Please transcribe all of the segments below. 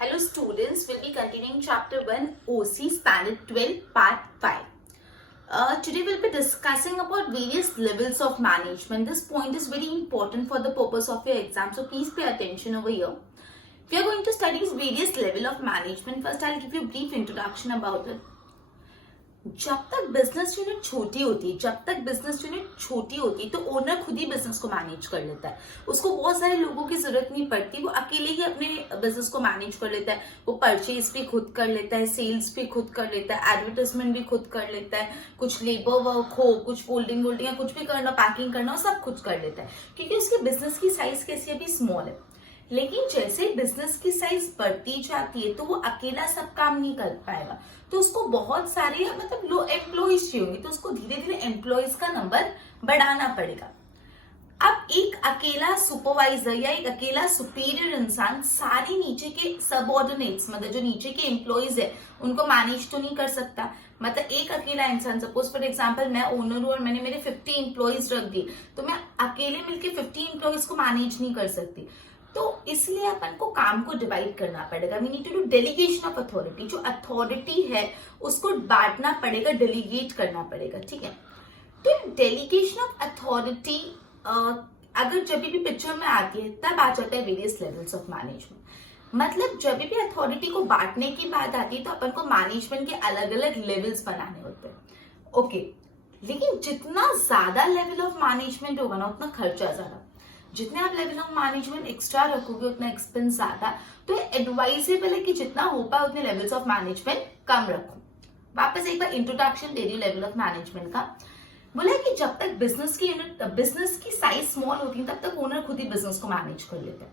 Hello students, we'll be continuing chapter 1 OC standard 12 part 5. Today we'll be discussing about various levels of management. This point is very important for the purpose of your exam, so please pay attention over here. We are going to study various level of management. First I'll give you a brief introduction about it. जब तक business unit छोटी होती है तो owner खुद ही business को manage कर लेता है. उसको बहुत सारे लोगों की जरूरत नहीं पड़ती, वो अकेले ही अपने बिजनेस को मैनेज कर लेता है. वो परचेज भी खुद कर लेता है, सेल्स भी खुद कर लेता है, एडवर्टाइजमेंट भी खुद कर लेता है, कुछ लेबर वर्क हो, कुछ फोल्डिंग या कुछ भी करना, पैकिंग करना, सब खुद कर लेता है क्योंकि उसके बिजनेस की साइज कैसी अभी स्मॉल है. लेकिन जैसे बिजनेस की साइज बढ़ती जाती है तो वो अकेला सब काम नहीं कर पाएगा, तो उसको बहुत सारे लो एम्प्लॉइज चाहिए होंगे, तो उसको धीरे धीरे एम्प्लॉइज का नंबर बढ़ाना पड़ेगा. अब एक अकेला सुपरवाइजर या एक अकेला सुपीरियर इंसान सारे नीचे के सबऑर्डिनेट्स जो नीचे के एम्प्लॉइज है उनको मैनेज तो नहीं कर सकता. एक अकेला इंसान, सपोज फॉर एग्जांपल मैं ओनर हूं और मैंने मेरे 50 एम्प्लॉइज रख दिए, तो मैं अकेले मिलके 50 एम्प्लॉइज को मैनेज नहीं कर सकती. तो इसलिए अपन को काम को डिवाइड करना पड़ेगा. We need to do delegation of authority. जो अथॉरिटी है उसको बांटना पड़ेगा, डेलीगेट करना पड़ेगा. ठीक है, तो डेलीगेशन ऑफ अथॉरिटी अगर जब भी पिक्चर में आती है तब आ जाता है वेरियस लेवल्स ऑफ मैनेजमेंट. जब भी अथॉरिटी को बांटने की बात आती है तो अपन को मैनेजमेंट के अलग अलग लेवल्स बनाने होते हैं. ओके, लेकिन जितना ज्यादा लेवल ऑफ मैनेजमेंट होगा ना उतना खर्चा ज्यादा. जितने आप लेवल ऑफ मैनेजमेंट एक्स्ट्रा रखोगे उतना एक्सपेंस ज्यादा. तो एडवाइजेबल है कि जितना हो पाए उतने लेवल्स ऑफ मैनेजमेंट कम रखो. वापस एक बार इंट्रोडक्शन दे रही हूँ लेवल ऑफ मैनेजमेंट का. बोला कि जब तक बिजनेस की साइज स्मॉल होती है तब तक ओनर खुद ही बिजनेस को मैनेज कर लेता है.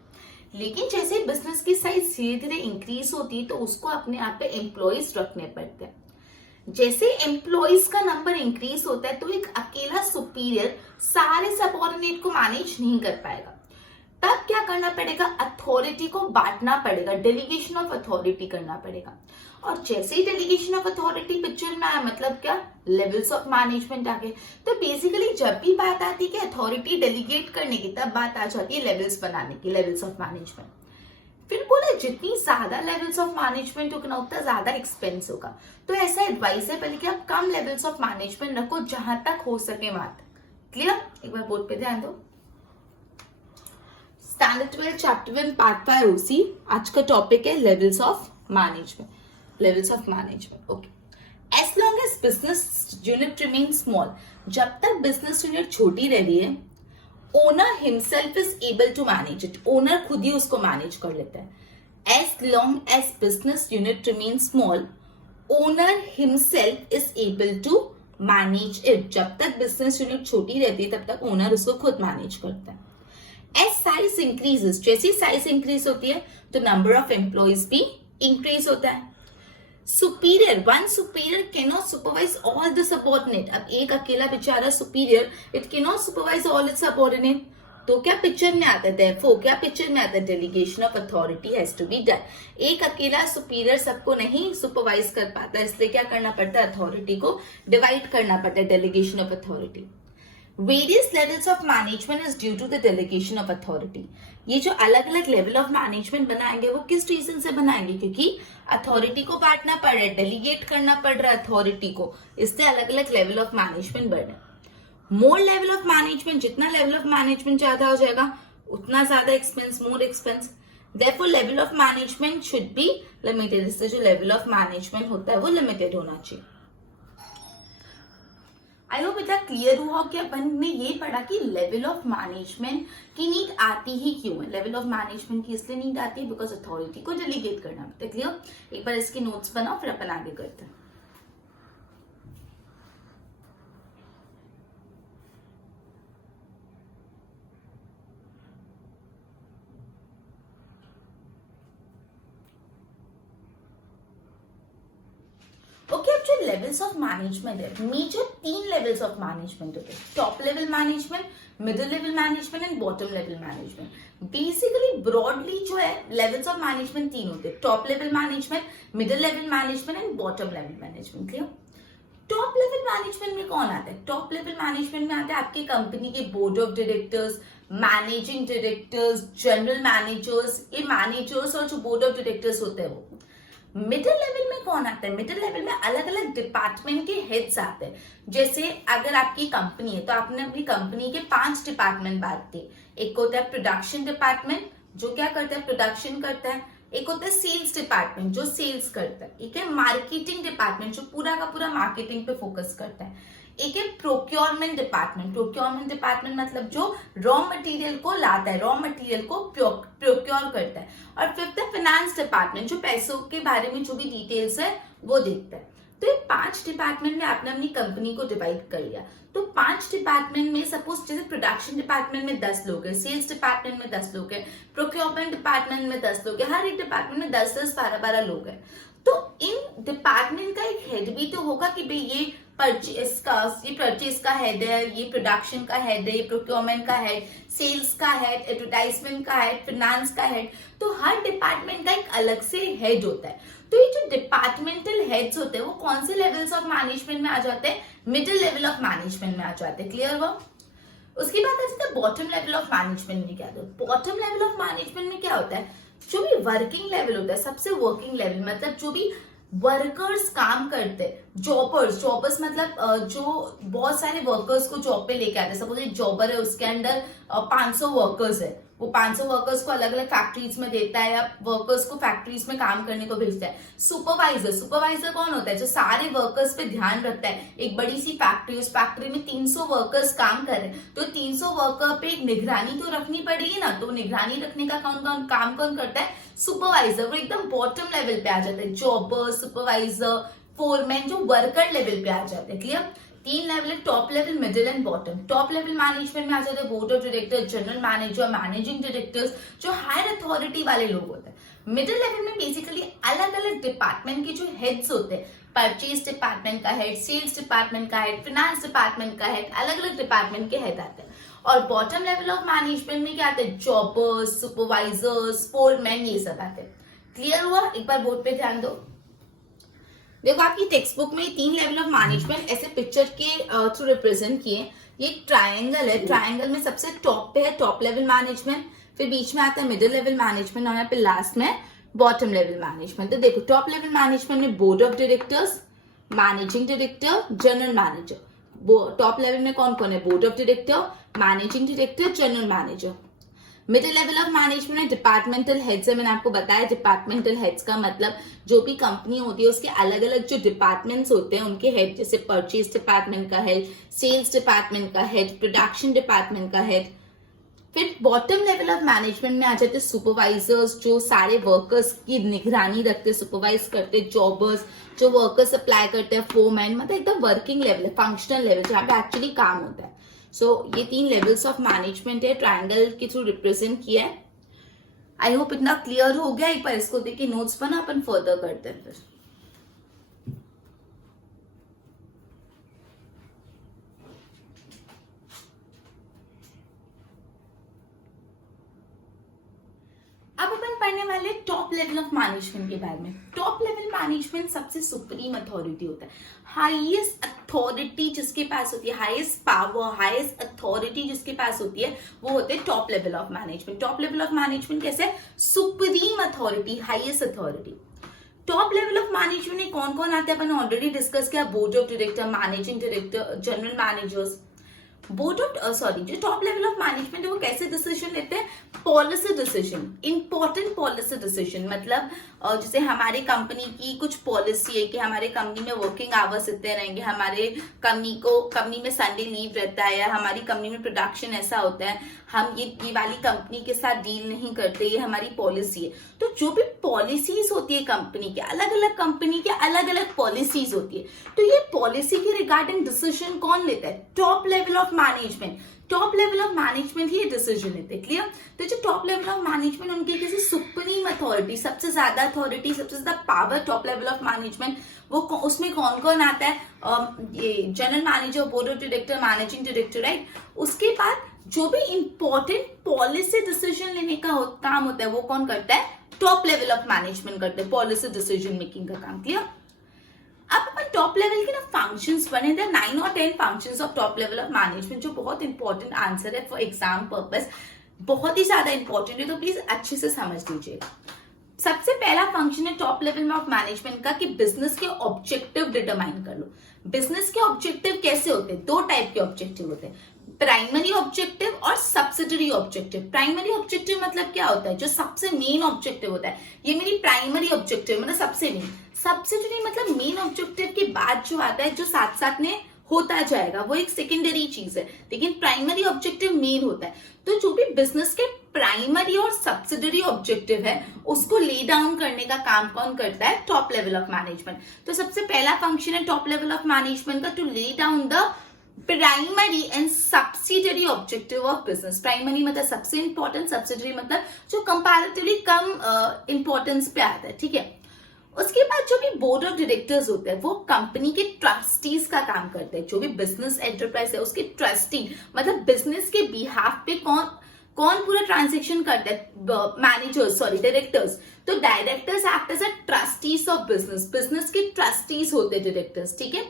लेकिन जैसे बिजनेस की साइज धीरे धीरे इंक्रीज होती है तो उसको अपने आप पे एम्प्लॉइज रखने पड़ते हैं. जैसे एम्प्लॉइज का नंबर इंक्रीज होता है तो एक अकेला सुपीरियर सारे सबऑर्डिनेट को मैनेज नहीं कर पाएगा. तब क्या करना पड़ेगा, अथॉरिटी को बांटना पड़ेगा, डेलीगेशन ऑफ अथॉरिटी करना पड़ेगा. और जैसे ही डेलीगेशन ऑफ अथॉरिटी पिक्चर में आया क्या, लेवल्स ऑफ मैनेजमेंट आ गए. तो बेसिकली जब भी बात आती है कि अथॉरिटी डेलीगेट करने की, तब बात आ जाती है लेवल्स बनाने की, लेवल्स ऑफ मैनेजमेंट. फिर बोले जितनी ज्यादा लेवल्स ऑफ मैनेजमेंट होगा उतना ज्यादा एक्सपेंस होगा. तो ऐसा एडवाइस है पहले कि आप कम लेवल्स ऑफ मैनेजमेंट रखो जहां तक हो सके वहां तक. क्लियर? एक बार बोर्ड पे ध्यान दो. Standard 12 chapter 1 part 5 OC. आज का टॉपिक है levels of management. Levels of management. Okay, as long as business unit remain small, जब तक बिजनेस यूनिट छोटी रह रही है owner himself is able to manage it. Owner खुद ही उसको मैनेज कर लेता है. As long as business unit remain small owner himself is able to manage it. जब तक बिजनेस यूनिट छोटी रहती है तब तक ओनर उसको खुद मैनेज करता है. एज साइज इंक्रीजेस, जैसी साइज इंक्रीज होती है तो नंबर ऑफ एम्प्लॉइज भी इंक्रीज होता है. One superior cannot supervise all the subordinate. अब एक अकेला बेचारा superior, it cannot supervise all it's subordinate. तो क्या पिक्चर में आता है, क्या पिक्चर में आता है, delegation of authority has to be done. एक अकेला सुपीरियर सबको नहीं सुपरवाइज कर पाता, इसलिए क्या करना पड़ता है, अथॉरिटी को डिवाइड करना पड़ता है, delegation of authority. Various levels of management is due to the delegation of authority. ये जो अलग अलग लेवल ऑफ मैनेजमेंट बनाएंगे वो किस रीजन से बनाएंगे, क्योंकि अथॉरिटी को बांटना पड़ रहा है, डेलीगेट करना पड़ रहा है अथॉरिटी को, इससे अलग अलग लेवल ऑफ मैनेजमेंट बढ़ रहा है. मोर लेवल ऑफ मैनेजमेंट, जितना लेवल ऑफ मैनेजमेंट ज्यादा हो जाएगा उतना ज्यादा expense, more expense. Therefore level of management should be limited. इससे जो लेवल ऑफ मैनेजमेंट होता है वो लिमिटेड होना चाहिए. आई होप इतना क्लियर हुआ कि अपन ने ये पढ़ा कि लेवल ऑफ मैनेजमेंट की नीड आती ही क्यों है. लेवल ऑफ मैनेजमेंट की इसलिए नीड आती है बिकॉज अथॉरिटी को डेलीगेट करना पड़ता है. क्लियर? एक बार इसके नोट्स बनाओ फिर अपन आगे करते हैं. ओके, अब जो लेवल्स ऑफ मैनेजमेंट है, मेजर 3 लेवल्स ऑफ मैनेजमेंट होते हैं. Top level management, middle level management and bottom level management. Basically broadly जो है लेवल्स ऑफ मैनेजमेंट 3 होते हैं. Top level management, middle level management and bottom level management. Clear? Top level management में कौन आता है? टॉप लेवल मैनेजमेंट में आते हैं आपकी कंपनी के board of directors, managing directors, general managers, ये मैनेजर्स और जो बोर्ड ऑफ डायरेक्टर्स होते हैं वो। मिडिल लेवल में कौन आता है? मिडिल लेवल में अलग अलग डिपार्टमेंट के हेड्स आते हैं। जैसे अगर आपकी कंपनी है तो आपने अपनी कंपनी के 5 डिपार्टमेंट बांट दिए। एक होता है प्रोडक्शन डिपार्टमेंट जो क्या करता है? प्रोडक्शन करता है। एक होता है सेल्स डिपार्टमेंट जो सेल्स करता है। एक है मार्केटिंग डिपार्टमेंट जो पूरा का पूरा मार्केटिंग पे फोकस करता है। एक है प्रोक्योरमेंट डिपार्टमेंट। प्रोक्योरमेंट डिपार्टमेंट मतलब जो रॉ मटेरियल को लाता है, रॉ मटेरियल को प्रोक्योर करता है। और फिफ्थ है फाइनेंस डिपार्टमेंट जो पैसों के बारे में जो भी डिटेल्स है वो देखता है। तो ये 5 डिपार्टमेंट में आपने अपनी कंपनी को डिवाइड कर लिया। तो 5 डिपार्टमेंट में सपोज जैसे प्रोडक्शन डिपार्टमेंट में 10 लोग हैं, सेल्स डिपार्टमेंट में 10 लोग हैं, प्रोक्योरमेंट डिपार्टमेंट में 10 लोग हैं, हर एक डिपार्टमेंट में 10-10, 12-12 लोग हैं। तो इन डिपार्टमेंट का एक हेड भी तो होगा कि भाई ये परचेस का हेड है, ये प्रोडक्शन का हेड है, ये प्रोक्योरमेंट का हेड, सेल्स का हेड, एडवर्टाइजमेंट का हेड, फाइनेंस का हेड। तो हर डिपार्टमेंट का एक अलग से हेड होता है। तो ये जो डिपार्टमेंटल हेड्स होते हैं वो कौन से लेवल्स ऑफ मैनेजमेंट में आ जाते हैं? मिडिल लेवल ऑफ मैनेजमेंट में आ जाते हैं। क्लियर हुआ? उसके बाद आ जाता है बॉटम लेवल ऑफ मैनेजमेंट में। क्या होता है बॉटम लेवल ऑफ मैनेजमेंट में? क्या होता है? जो भी वर्किंग लेवल होता है, सबसे वर्किंग लेवल मतलब जो भी वर्कर्स काम करते हैं, जॉबर्स मतलब जो बहुत सारे वर्कर्स को जॉब पे लेके आते हैं। सपोज एक जॉबर है, उसके अंडर 500 वर्कर्स है, वो 500 वर्कर्स को अलग अलग फैक्ट्रीज में देता है या वर्कर्स को फैक्ट्रीज में काम करने को भेजता है। सुपरवाइजर कौन होता है? जो सारे वर्कर्स पे ध्यान रखता है। एक बड़ी सी फैक्ट्री, उस फैक्ट्री में 300 वर्कर्स काम कर रहे हैं, तो 300 वर्कर पे एक निगरानी तो रखनी पड़ेगी ना। तो निगरानी रखने का काम कौन करता है? सुपरवाइजर। वो एकदम बॉटम लेवल पे आ जाता है। जॉबर, सुपरवाइजर, फोरमैन जो वर्कर लेवल पे आ जाते हैं। क्लियर? 3 लेवल है, top level, middle and bottom. Top level management में आ जाते हैं board of director, general manager, managing directors जो हायर अथॉरिटी वाले लोग होते हैं। मिडिल लेवल में बेसिकली अलग अलग डिपार्टमेंट के जो हेड्स होते हैं, परचेज डिपार्टमेंट का हेड, सेल्स डिपार्टमेंट का हेड, फाइनेंस डिपार्टमेंट का हेड, अलग अलग डिपार्टमेंट के हेड आते हैं। और बॉटम लेवल ऑफ मैनेजमेंट में क्या आते हैं? जॉबर्स, सुपरवाइजर्स, फोरमैन, ये सब आते हैं। क्लियर हुआ? एक बार बोर्ड पे ध्यान दो। देखो आपकी टेक्स्ट बुक में 3 लेवल ऑफ मैनेजमेंट ऐसे पिक्चर के थ्रू रिप्रेजेंट किए। ये ट्रायंगल है, ट्रायंगल में सबसे टॉप पे है टॉप लेवल मैनेजमेंट, फिर बीच में आता है मिडिल लेवल मैनेजमेंट और यहाँ पे लास्ट में बॉटम लेवल मैनेजमेंट। तो देखो टॉप लेवल मैनेजमेंट में board of directors, managing director, general manager. Top level में कौन कौन है? Board of director, managing director, general manager. Middle level of management में डिपार्टमेंटल हेड्स है। मैंने आपको बताया डिपार्टमेंटल हेड्स का मतलब जो भी कंपनी होती है उसके अलग अलग जो डिपार्टमेंट्स होते हैं उनके हेड, जैसे परचेज डिपार्टमेंट का हेड, सेल्स डिपार्टमेंट का हेड, प्रोडक्शन डिपार्टमेंट का हेड। फिर बॉटम लेवल ऑफ मैनेजमेंट में आ जाते हैं सुपरवाइजर्स जो सारे वर्कर्स की निगरानी रखते, सुपरवाइज करते, जॉबर्स जो वर्कर्स अप्लाई करते हैं, फोरमैन मतलब एकदम वर्किंग लेवल है, फंक्शनल लेवल जहाँ पे एक्चुअली काम होता है। सो ये 3 लेवल्स ऑफ मैनेजमेंट है, ट्रायंगल के थ्रू रिप्रेजेंट किया है। आई होप इतना क्लियर हो गया। एक बार इसको देख के नोट्स बना, अपन फर्दर करते हैं फिर। अब अपन पढ़ने वाले टॉप लेवल ऑफ मैनेजमेंट के बारे में। टॉप लेवल मैनेजमेंट सबसे सुप्रीम अथॉरिटी होता है, हाईएस्ट अथॉरिटी जिसके पास होती है, हाईएस्ट पावर, हाईएस्ट अथॉरिटी जिसके पास होती है वो होते हैं top level of management. Top level of management कैसे? Supreme authority, highest authority. Top level of management में कौन कौन आते हैं अपन ऑलरेडी डिस्कस किया, board of director, managing director, general managers. जो टॉप लेवल ऑफ मैनेजमेंट है वो कैसे डिसीजन लेते हैं? Policy decision, important policy decision. मतलब जैसे हमारी कंपनी की कुछ पॉलिसी है कि हमारे कंपनी में वर्किंग आवर्स इतने रहेंगे, हमारे कंपनी में संडे लीव रहता है, या हमारी कंपनी में प्रोडक्शन ऐसा होता है, हम ये वाली कंपनी के साथ डील नहीं करते, ये हमारी पॉलिसी है। तो जो भी पॉलिसीज होती है कंपनी के, अलग अलग कंपनी के अलग अलग पॉलिसीज होती है, तो ये पॉलिसी के रिगार्डिंग डिसीजन कौन लेता है? Top level of management. Top level of management he decision लेते हैं। क्लियर? तो जो टॉप लेवल ऑफ मैनेजमेंट उनकी किसी सुप्रीम अथॉरिटी, सबसे ज्यादा अथॉरिटी, सबसे ज्यादा power top level of management, वो उसमें कौन कौन आता है? ये general manager, board of director, managing director, right. उसके बाद जो भी इंपॉर्टेंट पॉलिसी डिसीजन लेने का काम होता है वो कौन करता है? टॉप लेवल ऑफ मैनेजमेंट करते हैं, पॉलिसी डिसीजन मेकिंग का काम। क्लियर? अब अपन टॉप लेवल के ना फंक्शंस बने, देयर 9 और 10 functions of top level of management, जो बहुत इंपॉर्टेंट आंसर है फॉर एग्जाम पर्पस, बहुत ही ज्यादा इंपॉर्टेंट है, तो प्लीज अच्छे से समझ लीजिएगा। सबसे पहला फंक्शन है टॉप लेवल ऑफ मैनेजमेंट का कि बिजनेस के ऑब्जेक्टिव डिटरमाइन कर लो। बिजनेस के ऑब्जेक्टिव कैसे होते हैं? दो टाइप के ऑब्जेक्टिव होते हैं, प्राइमरी ऑब्जेक्टिव और सब्सिडरी ऑब्जेक्टिव। प्राइमरी ऑब्जेक्टिव मतलब क्या होता है? जो सबसे मेन ऑब्जेक्टिव होता है, ये मेरी प्राइमरी ऑब्जेक्टिव मतलब सबसे मेन। सब्सिडरी मतलब मेन ऑब्जेक्टिव के बाद जो आता है, जो साथ साथ में होता जाएगा, वो एक सेकेंडरी चीज है, लेकिन प्राइमरी ऑब्जेक्टिव मेन होता है। तो जो भी बिजनेस के प्राइमरी और सब्सिडरी ऑब्जेक्टिव है, उसको ले डाउन करने का काम कौन करता है? Top level of management. तो सबसे पहला फंक्शन है टॉप लेवल ऑफ मैनेजमेंट का, to lay down the primary and subsidiary objective of business. Primary मतलब सबसे इंपॉर्टेंट, सब्सिडरी मतलब जो कंपैरेटिवली कम इंपॉर्टेंस पे आता है, ठीक है। उसके बाद जो भी बोर्ड ऑफ डायरेक्टर्स होते हैं, वो कंपनी के ट्रस्टीज का काम करते हैं। जो भी बिजनेस एंटरप्राइज है, उसके ट्रस्टी मतलब बिजनेस के बिहाफ पे कौन पूरा ट्रांजेक्शन करता है? Managers, sorry directors. तो directors act as a trustees of business, business के ट्रस्टीज होते हैं डायरेक्टर्स, ठीक है।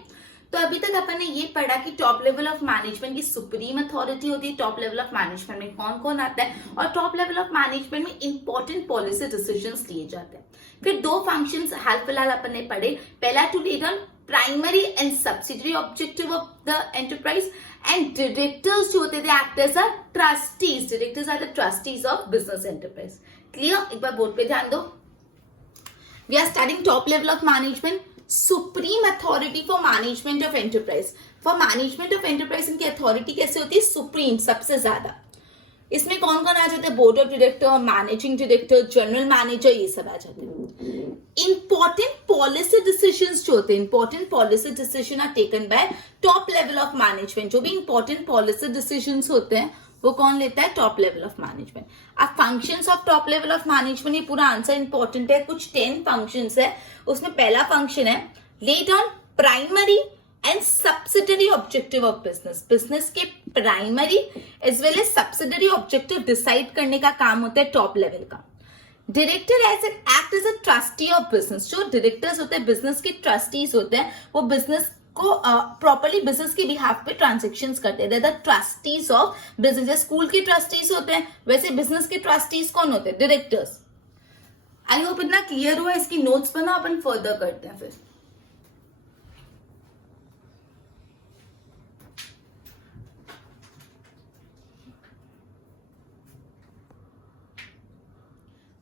तो अभी तक अपन ने ये पढ़ा कि टॉप लेवल ऑफ मैनेजमेंट की सुप्रीम अथॉरिटी होती है। टॉप लेवल ऑफ मैनेजमेंट में कौन कौन आता है, और टॉप लेवल ऑफ मैनेजमेंट में इंपॉर्टेंट पॉलिसी डिसीजंस लिए जाते हैं। फिर दो फंक्शंस हाल फिलहाल अपन ने पढ़े, पहला to lead on primary and subsidiary objective of the enterprise, and directors जो होते थे act as a trustees, directors are the trustees of business enterprise. Clear? एक बार बोर्ड पे ध्यान दो। We are studying top level of management, supreme authority for management of enterprise. For management of enterprise इनकी authority कैसे होती है? Supreme, सबसे ज्यादा। इसमें कौन कौन आ जाते हैं? Board of director, managing director, general manager, ये सब आ जाते हैं। इंपॉर्टेंट पॉलिसी डिसीजंस जो होते हैं, important policy decision are taken by top level of management. जो भी इंपॉर्टेंट पॉलिसी डिसीजंस होते हैं, वो कौन लेता है? Top level of management. अब functions of top level of management, ये पूरा आंसर इंपॉर्टेंट है, कुछ 10 फंक्शंस है। उसमें पहला फंक्शन है let on primary and subsidiary objective of business. Business के primary as well as subsidiary objective decide करने का काम होता है टॉप लेवल का। Director as an act as a trustee of business. जो डायरेक्टर्स होते हैं, बिजनेस के ट्रस्टीज होते हैं, वो बिजनेस को प्रॉपरली बिजनेस के बिहाफ पे ट्रांजेक्शंस करते हैं। The trustees of business, school के ट्रस्टीज होते हैं, वैसे बिजनेस के ट्रस्टीज कौन होते हैं? डायरेक्टर्स। आई होप इतना क्लियर हुआ। इसकी नोट्स बना, अपन फर्दर करते हैं। फिर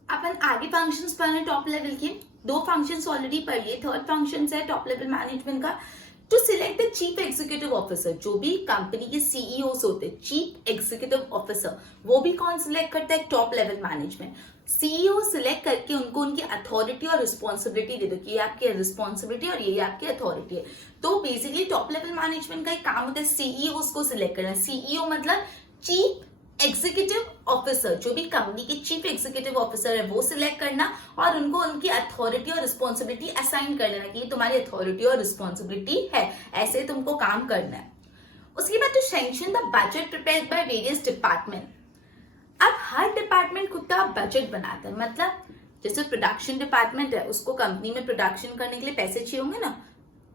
अपन आगे फंक्शंस पढ़ रहे हैं टॉप लेवल के। दो फंक्शंस ऑलरेडी पढ़ लिए। थर्ड फंक्शन है टॉप लेवल मैनेजमेंट का, to select the chief executive officer. जो भी कंपनी के सीईओस होते हैं, चीफ एग्जीक्यूटिव ऑफिसर, वो भी कौन सिलेक्ट करता है? Top level management. CEO select करके उनको उनकी अथॉरिटी और रिस्पॉन्सिबिलिटी दे दो कि ये आपकी रिस्पॉन्सिबिलिटी और ये आपकी अथॉरिटी है। तो बेसिकली टॉप लेवल मैनेजमेंट का एक काम होता है सीईओ को सिलेक्ट करना। सीईओ मतलब चीफ एग्जीक्यूटिव ऑफिसर, जो भी कंपनी के चीफ एग्जीक्यूटिव ऑफिसर है, वो सिलेक्ट करना और उनको उनकी अथॉरिटी और रिस्पॉन्सिबिलिटी असाइन कर लेना कि ये तुम्हारी अथॉरिटी और रिस्पॉन्सिबिलिटी है, ऐसे तुमको काम करना है। उसके बाद to sanction the budget prepared by various department. अब हर डिपार्टमेंट खुद का बजट बनाता है। मतलब जैसे प्रोडक्शन डिपार्टमेंट है, उसको कंपनी में प्रोडक्शन करने के लिए पैसे चाहिए होंगे ना,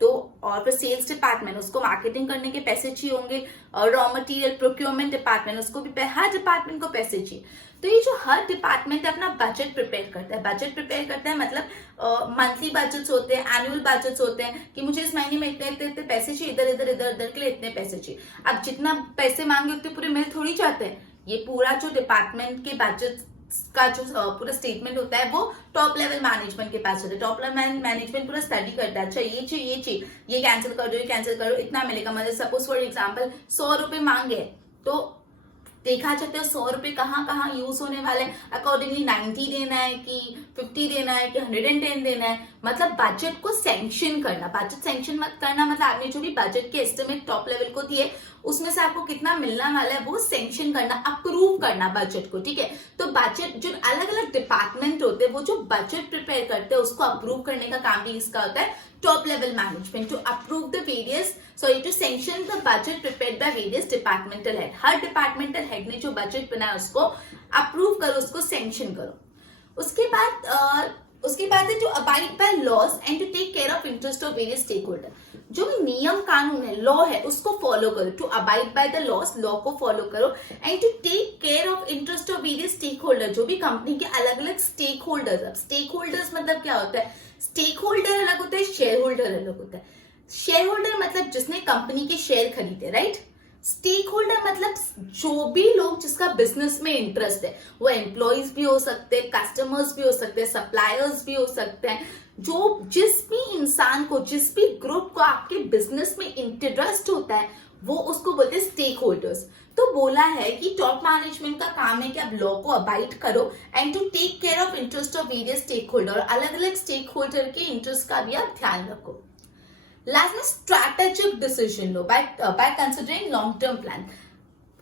तो और फिर सेल्स डिपार्टमेंट, उसको मार्केटिंग करने के पैसे चाहिए होंगे, और रॉ मटेरियल प्रोक्योरमेंट डिपार्टमेंट, उसको भी हर डिपार्टमेंट को पैसे चाहिए। तो ये जो हर डिपार्टमेंट है अपना बजट प्रिपेयर करता है। बजट प्रिपेयर करता है मतलब मंथली बजट्स होते हैं, एनुअल बजट्स होते हैं कि मुझे इस महीने में इतने इतने पैसे चाहिए, इधर इधर इधर इधर के लिए इतने पैसे चाहिए। अब जितना पैसे मांगे उतने पूरे मिल थोड़ी जाते हैं। ये पूरा जो डिपार्टमेंट के बजट का जो पूरा स्टेटमेंट होता है, वो टॉप लेवल मैनेजमेंट के पास होता है। टॉप लेवल मैनेजमेंट पूरा स्टडी करता है, अच्छा ये चाहिए ये चाहिए, ये कैंसिल कर दो, ये कैंसिल करो, इतना मिलेगा। मतलब सपोज फॉर एग्जांपल 100 रुपए मांगे, तो देखा जाता है 100 रुपए कहाँ कहाँ यूज होने वाले, अकॉर्डिंगली 90 देना है कि 50 देना है कि 110 देना है। मतलब बजट को सैंक्शन करना। बजट सैंक्शन मत करना मतलब आपने जो भी बजट के एस्टिमेट टॉप लेवल को दिए, उसमें से आपको कितना मिलना वाला है वो सैंक्शन करना, अप्रूव करना बजट को, ठीक है। तो बजट जो अलग अलग डिपार्टमेंट होते हैं, वो जो बजट प्रिपेयर करते हैं, उसको अप्रूव करने का काम भी इसका होता है top level management. To approve the various to sanction the budget prepared by various departmental head. हर डिपार्टमेंटल हेड ने जो बजट बनाया उसको अप्रूव करो, उसको सैंक्शन करो। उसके बाद है to abide by laws and to take care of interest of various stake holder. जो भी नियम कानून है, लॉ है, उसको फॉलो करो। To abide by the laws, law को फॉलो करो। And to take care of interest of various stake holder, जो भी कंपनी के अलग अलग स्टेक होल्डर्स। अब स्टेक होल्डर्स मतलब क्या होता है? स्टेक होल्डर अलग होता है, शेयर होल्डर अलग होता है। शेयर होल्डर मतलब जिसने कंपनी के शेयर खरीदे, राइट। स्टेक होल्डर मतलब जो भी लोग जिसका बिजनेस में इंटरेस्ट है, वो एम्प्लॉइज भी हो सकते हैं, कस्टमर्स भी हो सकते हैं, सप्लायर्स भी हो सकते हैं। जो जिस भी इंसान को, जिस भी ग्रुप को आपके बिजनेस में इंटरेस्ट होता है, वो उसको बोलते हैं स्टेक होल्डर्स। तो बोला है कि टॉप मैनेजमेंट का काम है कि आप लॉ को अबाइड करो and to take care of interest of various stake holder, और अलग अलग स्टेक होल्डर के इंटरेस्ट का भी आप ध्यान रखो। Last में strategic decision low by considering long term plan।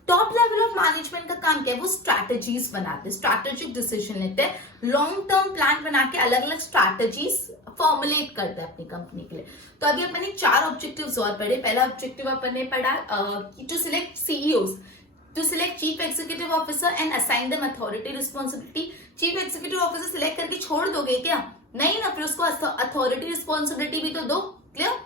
Top level of management का काम क्या है? वो स्ट्रैटेजीज बनाते हैं, स्ट्रैटेजिक डिसीजन लेते हैं, लॉन्ग टर्म प्लान बना के अलग अलग स्ट्रैटेजीज फॉर्मुलेट करते हैं अपनी कंपनी के लिए। तो अभी अपन ने 4 ऑब्जेक्टिव्स और पढ़े। पहला ऑब्जेक्टिव अपन ने पढ़ा to select CEOs, to select chief executive officer and assign them authority responsibility. Chief executive officer select करके छोड़ दोगे क्या? नहीं ना, फिर उसको अथॉरिटी रिस्पॉन्सिबिलिटी भी तो दो। क्लियर?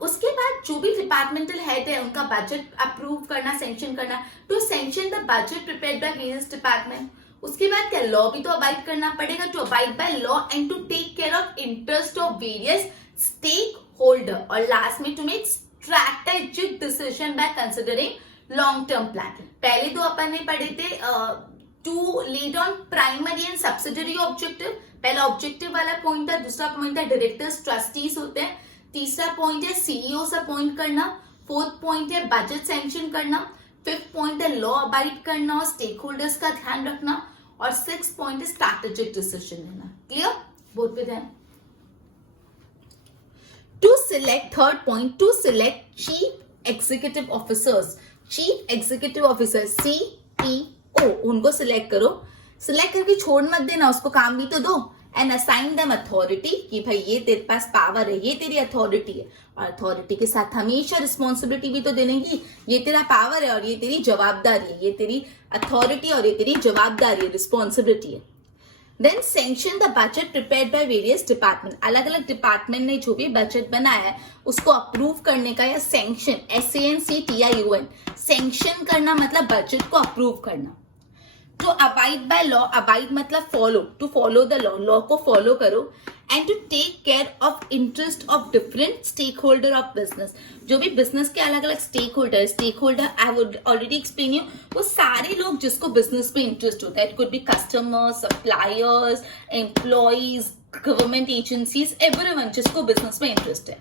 उसके बाद जो भी डिपार्टमेंटल हेड है उनका बजट अप्रूव करना, सैंक्शन करना, to sanction the budget prepared by various department. उसके बाद क्या? लॉ भी तो अबाइड करना पड़ेगा, to abide by law and to take care of interest of various stake holder. और लास्ट में to make strategic decision by considering long term plan. पहले तो अपन ने पढ़े थे to lead on primary and subsidiary objective. पहला objective वाला पॉइंट था, दूसरा पॉइंट था डायरेक्टर्स ट्रस्टीज होते हैं, तीसरा पॉइंट है सीईओ अपॉइंट करना, फोर्थ पॉइंट है बजट सैंक्शन करना, फिफ्थ पॉइंट है लॉ अबाइड करना और स्टेक होल्डर्स का ध्यान रखना, और सिक्स पॉइंट है स्ट्रैटेजिक डिसीजन लेना। क्लियर? बोथ पे ध्यान। To select, third point, to select chief executive officers. Chief executive officer CEO, उनको सिलेक्ट करो। सिलेक्ट करके छोड़ मत देना, उसको काम भी तो दो। एंड असाइन देम अथॉरिटी, कि भाई ये तेरे पास पावर है, ये तेरी अथॉरिटी है, और अथॉरिटी के साथ हमेशा रिस्पॉन्सिबिलिटी भी तो देने की। ये तेरा पावर है और ये तेरी जवाबदारी है, ये तेरी अथॉरिटी और ये तेरी जवाबदारी है, रिस्पॉन्सिबिलिटी है। Then sanction the budget prepared by various department. अलग अलग डिपार्टमेंट ने जो भी बजट बनाया है उसको अप्रूव करने का, या सैंक्शन, SANCTION, सैंक्शन करना मतलब बजट को अप्रूव करना। To abide by law, abide मतलब follow, to follow the law, law को फॉलो करो। And to take care of interest of different stakeholder of business. जो भी बिजनेस के अलग अलग stakeholder I would already explain you, वो सारे लोग जिसको बिजनेस में इंटरेस्ट होता है। It could be customers, suppliers, employees, government agencies, everyone जिसको बिजनेस में इंटरेस्ट है।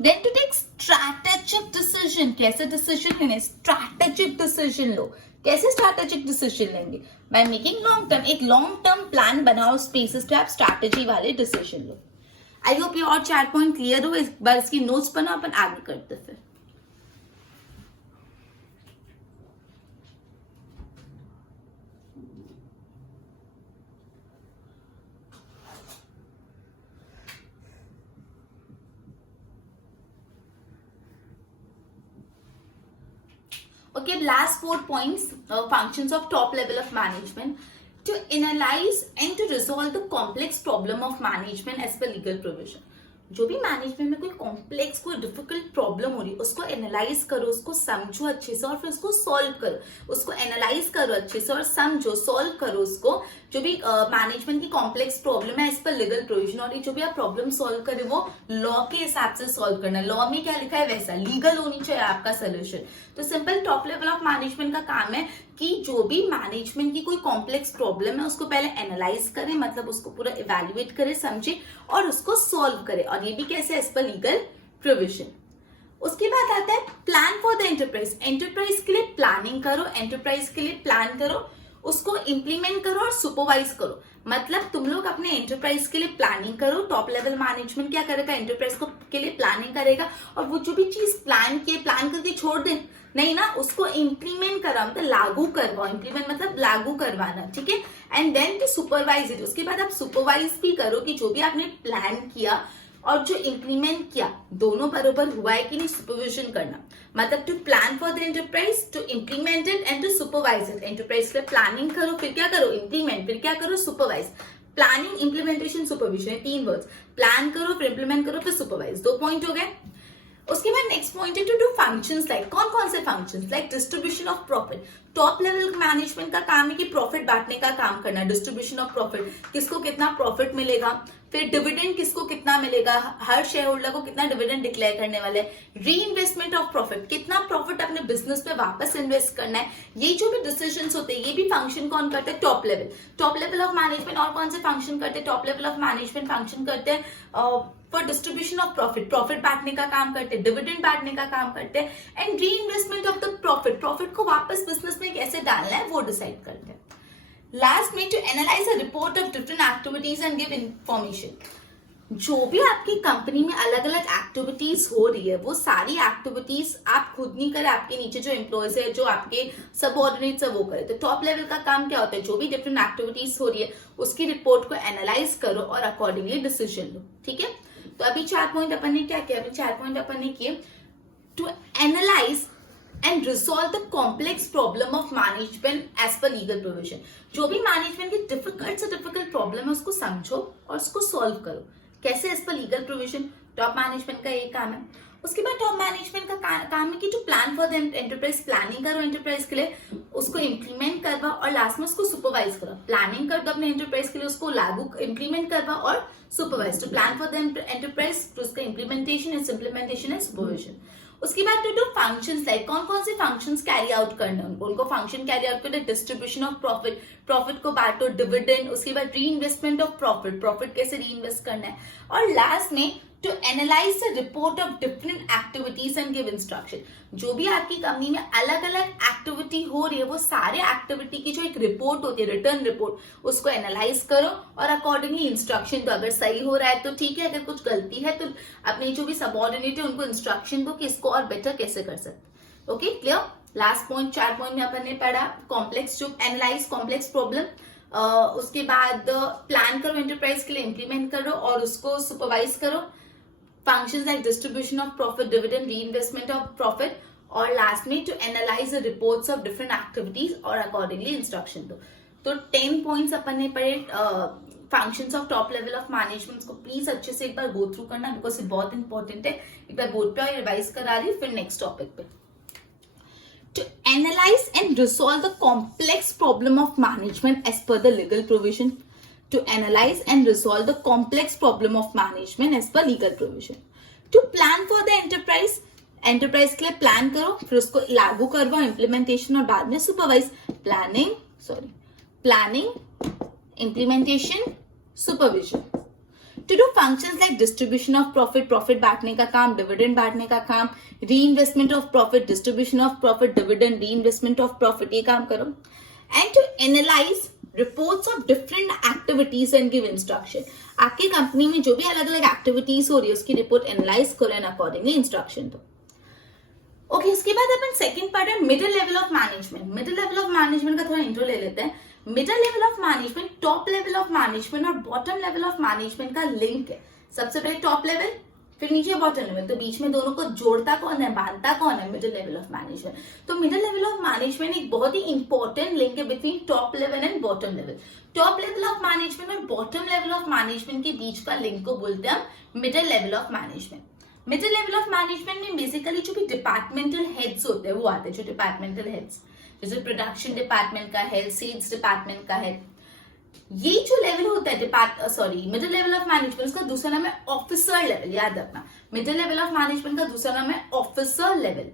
Then to take strategic decision. कैसे डिसीजन लेने? स्ट्रैटेजिक डिसीजन लो। कैसे स्ट्रैटेजिक डिसीजन लेंगे? बाय मेकिंग लॉन्ग टर्म, एक लॉन्ग टर्म प्लान बनाओ, उस बेसिस पे आप स्ट्रैटेजी वाले डिसीजन लो। आई होप ये और 4 पॉइंट क्लियर हो। एक बार इसकी नोट्स बनाओ, अपन आगे करते फिर। Okay, last 4 points, functions of top level of management. To analyze and to resolve the complex problem of management as per legal provision. जो भी मैनेजमेंट में कोई कॉम्प्लेक्स, कोई डिफिकल्ट प्रॉब्लम हो रही है, उसको एनालाइज करो, उसको समझो अच्छे से और फिर उसको सॉल्व करो। उसको एनालाइज करो अच्छे से और समझो, सॉल्व करो उसको। जो भी मैनेजमेंट की कॉम्प्लेक्स प्रॉब्लम है एज पर लीगल प्रोविजन, और ये जो भी आप प्रॉब्लम सॉल्व करें वो लॉ के हिसाब से सॉल्व करना। लॉ में क्या लिखा है वैसा लीगल होनी चाहिए आपका सोल्यूशन। तो simple top level of management का काम है कि जो भी मैनेजमेंट की कोई कॉम्प्लेक्स प्रॉब्लम है उसको पहले एनालाइज करें, मतलब उसको पूरा इवेल्युएट करे, समझे और उसको सॉल्व करे, और ये भी कैसे एज पर लीगल प्रोविजन। उसके बाद आता है plan for the enterprise. Enterprise के लिए प्लानिंग करो, एंटरप्राइज के लिए प्लान करो, उसको इंप्लीमेंट करो और सुपरवाइज करो। मतलब तुम लोग अपने एंटरप्राइज के लिए प्लानिंग करो। टॉप लेवल मैनेजमेंट क्या करेगा? एंटरप्राइज को के लिए प्लानिंग करेगा, और वो जो भी चीज प्लान करके छोड़ दे नहीं ना, उसको इंप्लीमेंट करा, मतलब लागू करवाओ। इंप्लीमेंट मतलब लागू करवाना, ठीक है। And then to supervise it, उसके बाद आप सुपरवाइज भी करो कि जो भी आपने प्लान किया और जो इंप्लीमेंट किया दोनों बरोबर हुआ है कि नहीं, सुपरविजन करना। मतलब to plan for the enterprise, to implement it and to supervise it. Enterprise के लिए प्लानिंग करो, फिर क्या करो? इंप्लीमेंट, फिर क्या करो? Supervise. Planning, implementation, supervision, 3 words. Plan करो, फिर इम्प्लीमेंट करो, फिर सुपरवाइज। 2 पॉइंट हो गए। उसके बाद नेक्स्ट पॉइंट है टू डू फंक्शंस लाइक, कौन कौन से functions like distribution of profit. Top level management का काम है कि प्रॉफिट बांटने का काम करना, डिस्ट्रीब्यूशन ऑफ प्रॉफिट, किसको कितना प्रॉफिट मिलेगा, फिर डिविडेंड किसको कितना मिलेगा, हर शेयर होल्डर को कितना डिविडेंड डिक्लेयर करने वाले, री इन्वेस्टमेंट ऑफ प्रॉफिट, कितना प्रॉफिट अपने बिजनेस में वापस इन्वेस्ट करना है। ये जो भी डिसीजंस होते हैं ये भी फंक्शन कौन करते हैं, top level. Top level of management और कौन से फंक्शन करते हैं, top level of management function करते हैं for distribution of profit, profit बांटने का काम करते हैं, डिविडेंड बांटने का काम करते हैं, and re investment of the profit, profit को वापस बिजनेस में कैसे डालना है वो डिसाइड करते हैं। लास्ट में to analyse a report of different activities and give information. जो भी आपकी कंपनी में अलग अलग एक्टिविटीज हो रही है वो सारी एक्टिविटीज आप खुद नहीं करें, आपके नीचे जो एम्प्लॉयज है, जो आपके सबऑर्डिनेट्स है वो करे। तो टॉप लेवल का काम क्या होता है, जो भी डिफरेंट एक्टिविटीज हो रही है उसकी रिपोर्ट को एनालाइज करो और अकॉर्डिंगली डिसीजन लो। ठीक है, तो अभी 4 पॉइंट अपन ने क्या किया, अभी 4 पॉइंट अपन ने किए to analyse and resolve the complex problem of management as per legal provision. जो भी मैनेजमेंट की डिफिकल्ट से डिफिकल्ट प्रॉब्लम है उसको समझो और उसको सॉल्व करो। कैसे, as per legal provision. Top management का यही काम है। उसके बाद टॉप मैनेजमेंट का काम है कि to plan for the enterprise, planning करो एंटरप्राइज के लिए, उसको इम्प्लीमेंट करवा और लास्ट में उसको सुपरवाइज करो। प्लानिंग कर दो अपने एंटरप्राइज के लिए, उसको लागू इम्प्लीमेंट करवा और supervise. To plan for the enterprise, to उसका implementation, its implementation and supervision. उसके बाद टू डू फंक्शंस लाइक, कौन कौन से फंक्शंस कैरी आउट करने उनको फंक्शन कैरी आउट करते, डिस्ट्रीब्यूशन ऑफ प्रॉफिट, प्रॉफिट को बांटो, डिविडेंड, उसके बाद री इन्वेस्टमेंट ऑफ प्रॉफिट, प्रॉफिट कैसे री इन्वेस्ट करना है, और लास्ट में to analyse the report of different activities and give instruction. जो भी आपकी कंपनी में अलग अलग एक्टिविटी हो रही है वो सारे एक्टिविटी की जो एक रिपोर्ट होती है, रिटर्न रिपोर्ट, उसको एनालाइज करो और अकॉर्डिंगली इंस्ट्रक्शन दो। अगर सही हो रहा है तो ठीक है, अगर कुछ गलती है तो अपने जो भी सबऑर्डिनेट है उनको इंस्ट्रक्शन दो कि इसको और बेटर कैसे कर सकते। Okay, clear. Last point, 4 point में अपन ने पढ़ा कॉम्प्लेक्स, जो एनालाइज कॉम्प्लेक्स प्रॉब्लम, उसके बाद प्लान करो एंटरप्राइज के लिए, इंप्लीमेंट करो और उसको सुपरवाइज करो। Functions like distribution of profit, dividend, reinvestment of profit, और लास्ट में to analyse the reports of different activities और अकॉर्डिंगली इंस्ट्रक्शन दो। तो 10 पॉइंट्स अपन ने पढ़े functions of top level of management को प्लीज अच्छे से एक बार गो थ्रू करना, बिकॉज ये बहुत इंपॉर्टेंट है। एक बार बोर्ड पे रिवाइज करा रही, फिर नेक्स्ट टॉपिक पे। To analyze and resolve the complex problem of management as per the legal provision. To analyze and resolve the complex problem of management as per legal provision. To plan for the enterprise. Enterprise के लिए plan करो, फिर उसको लागू करवाओ, implementation और बाद में supervise. Planning, implementation, supervision. To do functions like distribution of profit, profit बांटने का काम, डिविडेंड बांटने का काम, reinvestment of profit, distribution of profit, dividend, reinvestment of profit, ये काम करो। And to analyse reports of different activities and give instruction. आपकी कंपनी में जो भी अलग अलग एक्टिविटीज हो रही है उसकी रिपोर्ट एनालाइज करो एंड अकॉर्डिंगली इंस्ट्रक्शन दो। ओके, इसके बाद अपन सेकंड पार्ट है middle level of management. Middle level of management का थोड़ा इंट्रो ले लेते हैं। Middle level of management top level of management और बॉटम लेवल ऑफ मैनेजमेंट का लिंक है। सबसे पहले टॉप लेवल, फिर नीचे बॉटम लेवल, तो बीच में दोनों को जोड़ता कौन है, बांधता कौन है, मिडिल लेवल ऑफ मैनेजमेंट। तो मिडिल लेवल ऑफ मैनेजमेंट एक बहुत ही इंपॉर्टेंट लिंक है between top level and bottom level. Top level of management और बॉटम लेवल ऑफ मैनेजमेंट के बीच का लिंक को बोलते हैं middle level of management. Middle level of management में बेसिकली जो भी डिपार्टमेंटल हेड्स होते हैं वो आते हैं, जो डिपार्टमेंटल हेड्स, जैसे प्रोडक्शन डिपार्टमेंट का हेड, सेल्स डिपार्टमेंट का हेड। ये जो लेवल होता है मिडिल लेवल ऑफ मैनेजमेंट, उसका दूसरा नाम है ऑफिसर लेवल। याद रखना, मिडिल लेवल ऑफ मैनेजमेंट का दूसरा नाम है ऑफिसर लेवल।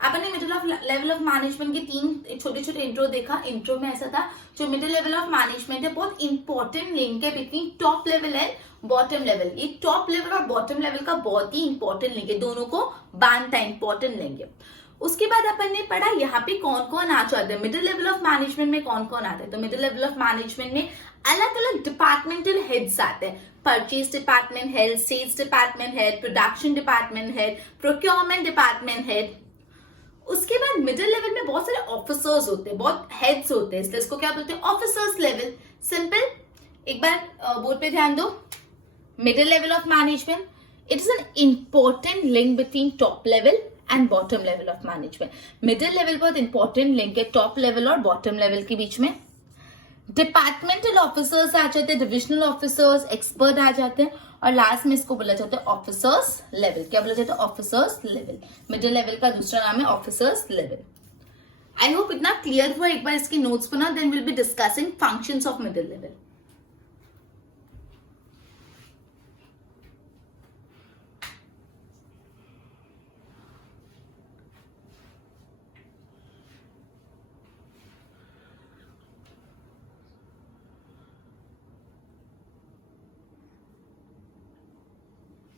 आपने middle of level of management के 3 छोटे छोटे इंट्रो देखा। इंट्रो में ऐसा था, जो मिडिल लेवल ऑफ मैनेजमेंट है बहुत इंपॉर्टेंट लिंक है between top level and bottom level. ये टॉप लेवल और बॉटम लेवल का बहुत ही इंपॉर्टेंट लिंक है, दोनों को बांधता है, इंपॉर्टेंट लिंक है। उसके बाद अपन ने पढ़ा यहाँ पे कौन कौन आ जाते हैं, मिडिल लेवल ऑफ मैनेजमेंट में कौन कौन आते हैं। तो मिडिल लेवल ऑफ मैनेजमेंट में अलग अलग डिपार्टमेंटल हेड्स आते हैं। Purchase department head, sales department head, production department head, procurement department head. उसके बाद मिडिल लेवल में बहुत सारे ऑफिसर्स होते हैं, बहुत हेड्स होते हैं, इसलिए इसको क्या बोलते हैं, ऑफिसर्स लेवल। सिंपल, एक बार बोर्ड पे ध्यान दो। Middle level of management, it is an important link between top level and bottom level of management. Middle level बहुत इंपॉर्टेंट लिंक है टॉप लेवल और बॉटम लेवल के बीच में। डिपार्टमेंटल ऑफिसर्स आ जाते हैं, डिविजनल ऑफिसर्स, एक्सपर्ट आ जाते हैं, और लास्ट में इसको बोला जाता है ऑफिसर्स लेवल। क्या बोला जाता है? Officers level. मिडिल लेवल का दूसरा नाम है ऑफिसर्स लेवल। आई होप इतना क्लियर हुआ। एक बार इसके नोट्स बना, then will be discussing functions of middle level.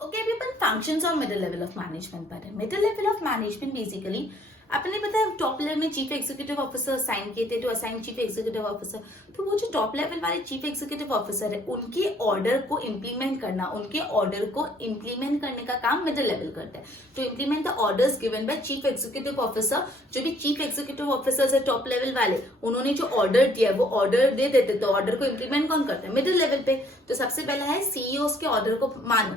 Okay, अभी अपन functions of middle level of management पर है। Middle level of management basically अपने पता है टॉप लेवल में चीफ एग्जीक्यूटिव ऑफिसर असाइन किए थे, तो असाइन चीफ एग्जीक्यूटिव ऑफिसर, तो वो जो टॉप लेवल वाले चीफ एग्जीक्यूटिव ऑफिसर है उनके ऑर्डर को इम्प्लीमेंट करना, उनके ऑर्डर को इम्प्लीमेंट करने का काम मिडिल लेवल करता है। तो implement the orders given by chief executive officer, जो भी चीफ एग्जीक्यूटिव ऑफिसर है टॉप लेवल वाले, उन्होंने जो ऑर्डर दिया वो ऑर्डर दे देते, तो ऑर्डर को इम्प्लीमेंट कौन करता है? मिडिल लेवल पे। तो सबसे पहला है सीईओ के ऑर्डर को मानो,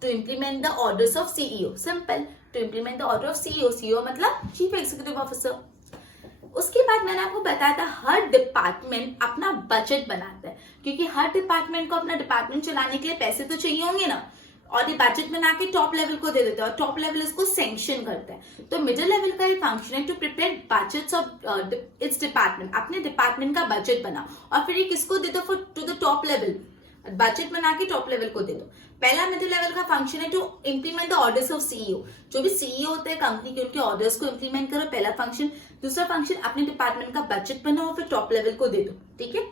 to implement the orders of CEO. Simple. To implement the order of CEO. CEO मतलब Chief Executive Officer. उसके बाद मैंने आपको बताया था हर डिपार्टमेंट अपना बजट बनाता है, क्योंकि हर डिपार्टमेंट को अपना डिपार्टमेंट चलाने के लिए पैसे तो चाहिए होंगे ना, और ये बजट बना के टॉप लेवल को दे देते हैं और टॉप लेवल इसको सैंक्शन करता है। तो मिडिल लेवल का ये फंक्शन है to prepare budgets of its department. अपने डिपार्टमेंट का बजट बना और फिर ये किसको दे दो? To the top level. Budget बना के टॉप लेवल को दे दो। पहला मिडिल लेवल का फंक्शन है to implement the orders of CEO. जो भी सीईओ होते हैं कंपनी के, उनके ऑर्डर्स को इंप्लीमेंट करो, पहला फंक्शन। दूसरा फंक्शन अपने डिपार्टमेंट का बजट बनाओ, फिर टॉप लेवल को दे दो। ठीक है।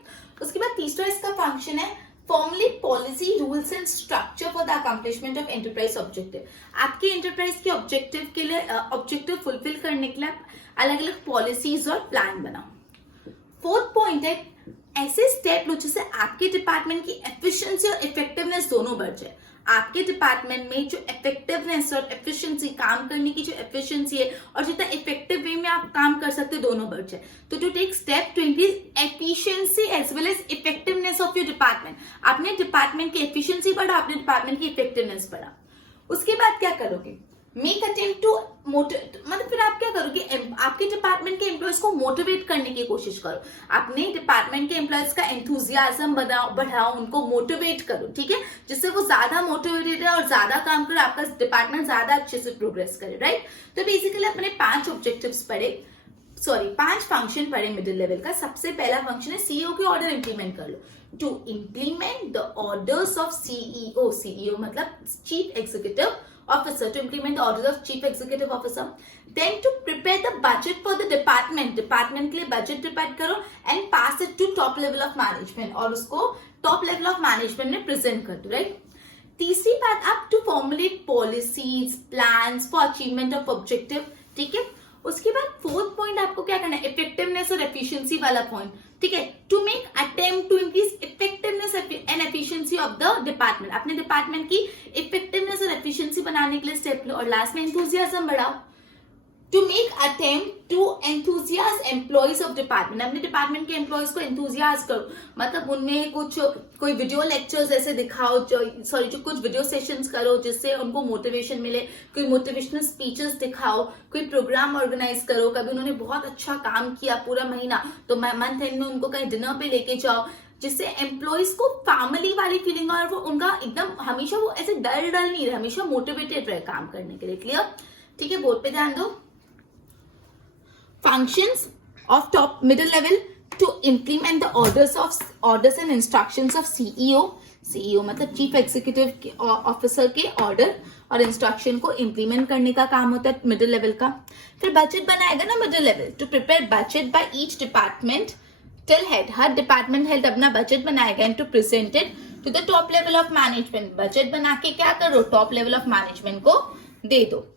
उसके बाद तीसरा इसका फंक्शन है formulate policy, rules and structure for the accomplishment of enterprise objective. आपके एंटरप्राइज के ऑब्जेक्टिव के लिए, ऑब्जेक्टिव फुलफिल करने के लिए अलग अलग पॉलिसीज और प्लान बनाओ। फोर्थ पॉइंट है ऐसे स्टेप लो जिससे आपके डिपार्टमेंट की एफिशिएंसी और इफेक्टिवनेस दोनों बढ़ जाए। आपके डिपार्टमेंट में जो इफेक्टिवनेस और एफिशिएंसी, काम करने की जो एफिशिएंसी है और जितना इफेक्टिव वे में आप काम कर सकते दोनों बढ़ जाए। तो to take step to increase efficiency as well as effectiveness of your department. अपने डिपार्टमेंट की एफिशिएंसी बढ़ा, अपने डिपार्टमेंट की इफेक्टिवनेस बढ़ा। उसके बाद क्या करोगे? मेक अटेम्प्ट टू मोटिवेट, मतलब फिर आप क्या करोगे? आपके डिपार्टमेंट के एम्प्लॉयज को मोटिवेट करने की कोशिश करो। अपने डिपार्टमेंट के एम्प्लॉयज का एंथुजियाज्म बढ़ाओ, उनको मोटिवेट करो। ठीक है, जिससे वो ज्यादा मोटिवेटेड है और ज्यादा काम करे, आपका डिपार्टमेंट ज्यादा अच्छे से प्रोग्रेस करे। राइट। तो बेसिकली अपने 5 ऑब्जेक्टिव्स पढ़े, 5 फंक्शन पढ़े मिडिल लेवल का। सबसे पहला फंक्शन है सीईओ के ऑर्डर इंप्लीमेंट कर लो। To implement the orders of CEO. CEO मतलब chief executive officer, to implement the orders of chief executive officer. Then to prepare the budget for the department. Department के लिए budget prepare करो and pass it to top level of management, और उसको top level of management में present कर दो। Right. तीसरी बात, आप to formulate policies, plans for achievement of objective। ठीक है। उसके बाद फोर्थ पॉइंट आपको क्या करना है? इफेक्टिवनेस और एफिशिएंसी वाला पॉइंट। ठीक है। To make attempt to increase effectiveness and efficiency of the department. अपने डिपार्टमेंट की इफेक्टिवनेस और एफिशिएंसी बनाने के लिए स्टेप लो। और लास्ट में एंथुसियाज्म बढ़ाओ। To make attempt to enthuse employees of department. अपने डिपार्टमेंट के एम्प्लॉइज को एंथुसियाज करो, मतलब उनमें कोई वीडियो लेक्चर्स ऐसे दिखाओ, जो कुछ वीडियो सेशंस करो जिससे उनको मोटिवेशन मिले। कोई मोटिवेशनल स्पीचेस दिखाओ, कोई प्रोग्राम ऑर्गेनाइज करो। कभी उन्होंने बहुत अच्छा काम किया पूरा महीना, तो मंथ एंड में उनको कहीं डिनर पे लेके जाओ, जिससे एम्प्लॉइज को फैमिली वाली फीलिंग और वो उनका एकदम हमेशा वो ऐसे डल नहीं रहे, हमेशा मोटिवेटेड रहे काम करने के लिए। क्लियर? ठीक है। बोर्ड पे ध्यान दो। Functions of top middle level to implement the orders and instructions of CEO. CEO मतलब चीफ एग्जीक्यूटिव ऑफिसर के ऑर्डर और इंस्ट्रक्शन को इम्प्लीमेंट करने का काम होता है मिडिल लेवल का। फिर बजट बनाएगा ना middle level, to prepare budget by each department till head. हर डिपार्टमेंट हेड अपना बजट बनाएगा and to present it to the top level of management. Budget बना के क्या करो? टॉप लेवल ऑफ मैनेजमेंट को दे दो।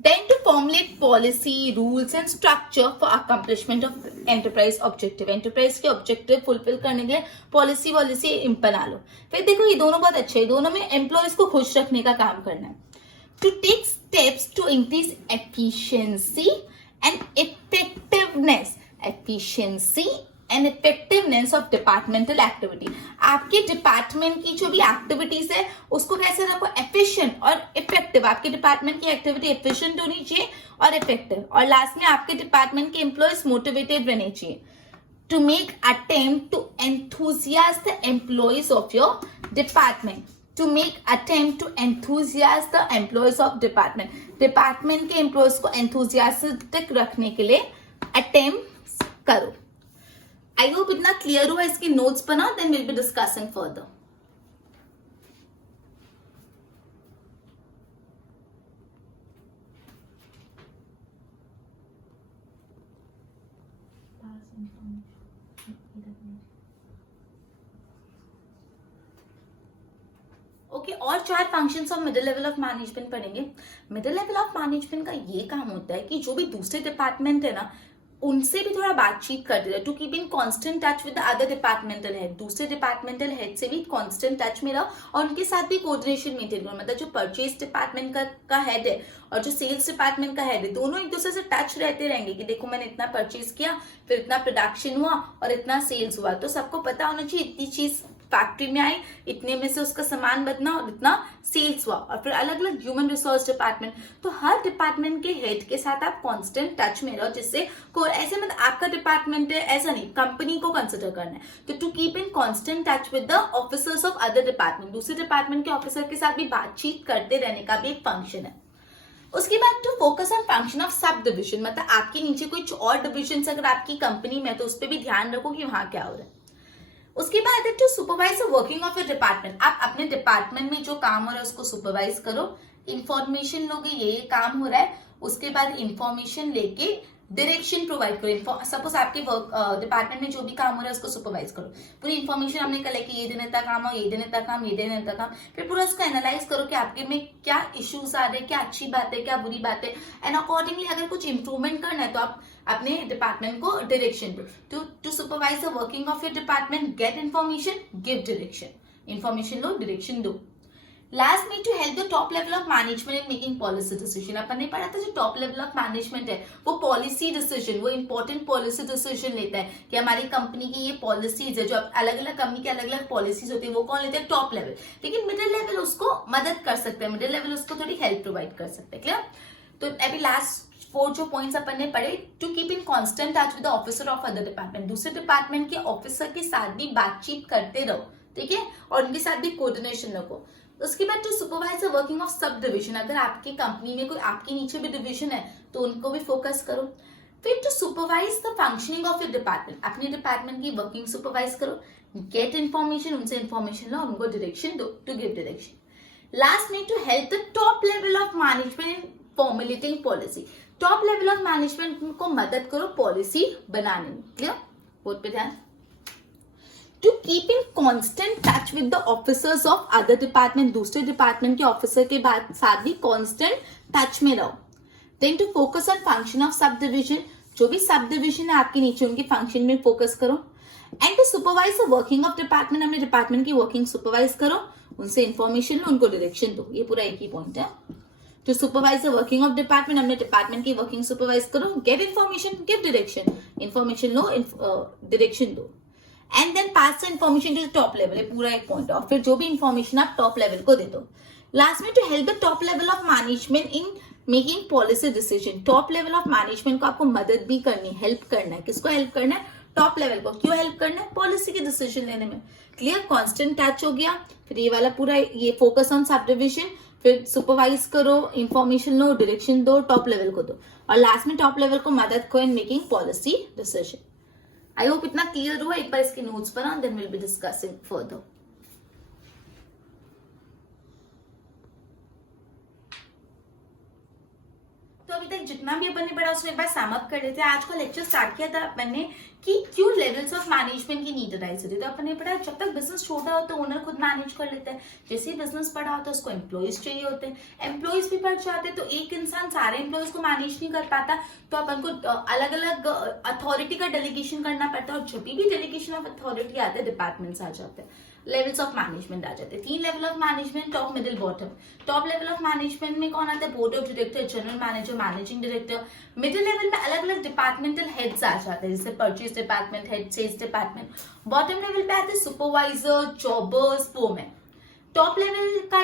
Then to formulate policy, rules and structure for accomplishment of enterprise objective. Enterprise के objective fulfill करने के लिए policy बना लो। फिर देखो ये दोनों बहुत अच्छे हैं, दोनों में employees को खुश रखने का काम करना है। To take steps to increase efficiency and effectiveness. Efficiency and effectiveness of departmental activity. आपके डिपार्टमेंट की जो भी एक्टिविटीज है उसको कैसे रखो? एफिशिएंट और इफेक्टिव। आपके डिपार्टमेंट की एक्टिविटी एफिशिएंट होनी चाहिए और इफेक्टिव। और लास्ट में आपके डिपार्टमेंट के एम्प्लॉयज मोटिवेटेड रहने चाहिए। to make attempt to enthusiast the employees of your department. To make attempt to enthusiast the employees of department. Department के employees को enthusiastic रखने के लिए attempt करो. I hope इतना clear हुआ. इसकी notes बनाओ, then we'll be discussing further. Okay और 4 functions of middle level of management पढ़ेंगे. मिडिल लेवल ऑफ मैनेजमेंट का ये काम होता है कि जो भी दूसरे डिपार्टमेंट है ना, उनसे भी थोड़ा बातचीत करते रहे, to keep in constant touch with the other departmental head. दूसरे डिपार्टमेंटल हेड से भी कांस्टेंट टच में रहो और उनके साथ भी कोऑर्डिनेशन मेंटेन करो. मतलब जो परचेज डिपार्टमेंट का हेड है और जो सेल्स डिपार्टमेंट का हेड है, दोनों एक दूसरे से टच रहते रहेंगे कि देखो मैंने इतना परचेज किया, फिर इतना प्रोडक्शन हुआ और इतना सेल्स हुआ. तो सबको पता होना चाहिए इतनी चीज फैक्ट्री में आई, इतने में से उसका सामान बदना और इतना सेल्स हुआ. और फिर अलग अलग ह्यूमन रिसोर्स डिपार्टमेंट, तो हर डिपार्टमेंट के हेड के साथ आप कांस्टेंट टच में रहो, जिससे कोई ऐसे मतलब आपका डिपार्टमेंट है ऐसा नहीं, कंपनी को कंसिडर करना है. तो to keep in constant touch with the officers of other department, दूसरे डिपार्टमेंट के ऑफिसर के साथ भी बातचीत करते रहने का भी एक फंक्शन है. उसके बाद to focus on function of sub division, मतलब आपके नीचे कुछ और डिविजन अगर आपकी कंपनी में, तो उस पर भी ध्यान रखो कि वहां क्या हो रहा है. उसके बाद है to supervise the working of your department. आप अपने डिपार्टमेंट में जो काम हो रहा है उसको सुपरवाइज करो. इंफॉर्मेशन लोगे ये काम हो रहा है, उसके बाद इंफॉर्मेशन लेके डायरेक्शन प्रोवाइड करो. सपोज आपके डिपार्टमेंट में जो भी काम हो रहा है उसको सुपरवाइज करो. पूरी इंफॉर्मेशन हमने कल कि ये दिन इतना काम हो, ये दिन इतना काम, ये दिन इतना काम. फिर पूरा उसको एनालाइज करो कि आपके में क्या इश्यूज आ रहे हैं, क्या अच्छी बात है, क्या बुरी बात है, एंड अकॉर्डिंगली अगर कुछ इंप्रूवमेंट करना है तो आप अपने डिपार्टमेंट को डायरेक्शन दो. To supervise the working of your department, get information, give direction. Information लो, डायरेक्शन दो. लास्ट में to help the top level of management in making policy decision. अपन ने पढ़ा था जो टॉप लेवल ऑफ मैनेजमेंट है वो पॉलिसी डिसीजन, वो इंपॉर्टेंट पॉलिसी डिसीजन लेता है कि हमारी कंपनी की ये पॉलिसीज है. जो अलग अलग कंपनी की अलग अलग पॉलिसीज होती है वो कौन लेते हैं? Top level. लेकिन मिडिल लेवल उसको मदद कर सकते हैं, मिडिल लेवल उसको थोड़ी हेल्प प्रोवाइड कर सकते हैं. क्लियर? तो अभी लास्ट 4 जो पॉइंट्स अपन ने पढ़े, to keep in constant touch with the officer of other department. दूसरे डिपार्टमेंट के ऑफिसर के साथ भी बातचीत करते रहो, ठीक है, और उनके साथ भी कोऑर्डिनेशन रखो. उसके बाद to supervise the working of sub division. अगर आपकी कंपनी में कोई आपके नीचे भी डिविजन है तो उनको भी फोकस करो. फिर to supervise the functioning of your department. अपने डिपार्टमेंट की वर्किंग सुपरवाइज करो, गेट इन्फॉर्मेशन, उनसे इन्फॉर्मेशन लो, उनको डायरेक्शन दो, टू गिव डायरेक्शन. लास्ट में to help the top level of management in formulating policy. Top level of management को मदद करो पॉलिसी बनाने में. क्लियर? बोर्ड पे ध्यान. To keep in constant touch with the officers of other department. दूसरे department के ऑफिसर के साथ भी कांस्टेंट टच में रहो. Then to focus on function of sub division. जो भी सब डिविजन है आपके नीचे उनके फंक्शन में फोकस करो. And to supervise the working of department. अपने डिपार्टमेंट की वर्किंग सुपरवाइज करो, उनसे इंफॉर्मेशन लो, उनको डायरेक्शन दो. ये पूरा एक ही पॉइंट है. To supervise the working of department. अपने डिपार्टमेंट की वर्किंग सुपरवाइज करो, get information, give direction. Information लो, डायरेक्शन दो. And then pass the information to the top level. ये पूरा एक पॉइंट है. और फिर जो भी इन्फॉर्मेशन आप टॉप लेवल को दे दो. लास्ट में to help the top level of management in making policy decision. Top level of management को आपको मदद भी करनी, हेल्प करना है. किसको हेल्प करना है? टॉप लेवल को. क्यों हेल्प करना है? पॉलिसी के डिसीजन लेने में. क्लियर? कांस्टेंट टच हो गया. फिर ये वाला पूरा ये फोकस ऑन सब डिविजन, फिर सुपरवाइज करो, इंफॉर्मेशन लो, डायरेक्शन दो, टॉप लेवल को दो, और लास्ट में टॉप लेवल को मदद करो in making policy decision. I hope इतना क्लियर हुआ. एक बार इसके नोट्स बनाओ, then will be discussing further. तो अभी तक जितना भी अपन ने पढ़ा उसको एक बार सम अप कर लेते हैं. आज का लेक्चर स्टार्ट किया था अपन ने कि क्यों लेवल्स ऑफ मैनेजमेंट की नीड अराइज होती है. तो अपन ने पढ़ा जब तक बिजनेस छोटा हो तो ओनर खुद मैनेज कर लेता है. जैसे ही बिजनेस बड़ा होता है उसको एम्प्लॉइज चाहिए होते हैं. एम्प्लॉइज भी बढ़ जाते हैं तो एक इंसान सारे एम्प्लॉइज को मैनेज नहीं कर पाता, तो अपन को अलग अलग अथॉरिटी का डेलीगेशन करना पड़ता है. और जब भी डेलीगेशन ऑफ अथॉरिटी आते हैं डिपार्टमेंट्स आ जाते हैं, लेवल्स ऑफ मैनेजमेंट आ जाते हैं. 3 level of management, top, middle, bottom. Top level of management में कौन आता है? Board of director, general manager, managing director. Middle level में अलग अलग डिपार्टमेंटल हेड्स आ जाते हैं, जैसे purchase department head, sales department. Bottom level पे आते हैं supervisor, jobbers, foreman. Top level का